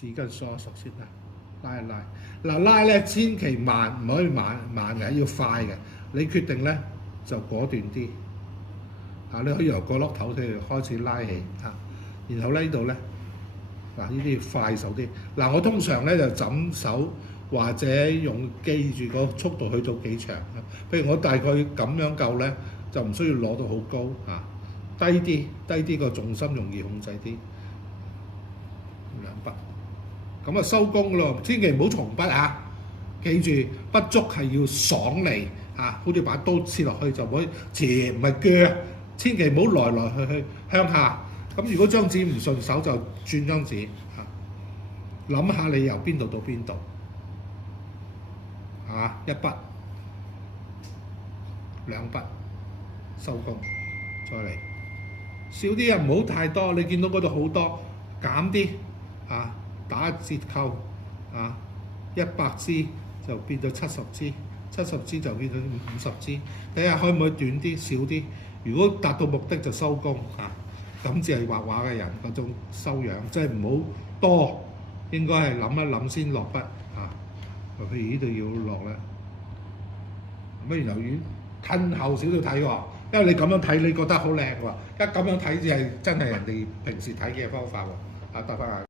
紙巾梳一梳先啦，拉一拉。嗱拉咧千祈慢，唔可以慢嘅，要快嘅。你決定咧就果斷啲。你可以由個粒頭開始拉起然後咧呢度咧呢啲要快手啲。我通常咧就枕手或者用記住個速度去到幾長。譬如我大概咁樣夠咧，就唔需要攞到好高低啲個重心容易控制啲。2筆，咁收工咯，千祈唔好重筆記住筆觸係要爽利好似把刀切落去就唔可以斜唔係鋸，千祈唔好來去向下。咁如果張紙唔順手就轉張紙諗下你由邊度到邊度一筆2筆收工，再嚟少啲唔好太多。你見到嗰度好多，減啲打折扣100支就變咗70支，70支就變咗50支。睇下可唔可以短啲少啲。如果達到目的就收工咁至係畫畫嘅人嗰種修養，即係唔好多，應該係諗一諗先落筆譬如呢度要落咧，咁然後褪後少少睇喎，因為你咁樣睇你覺得好靚喎，一咁樣睇至係真係人哋平時睇嘅方法喎，得返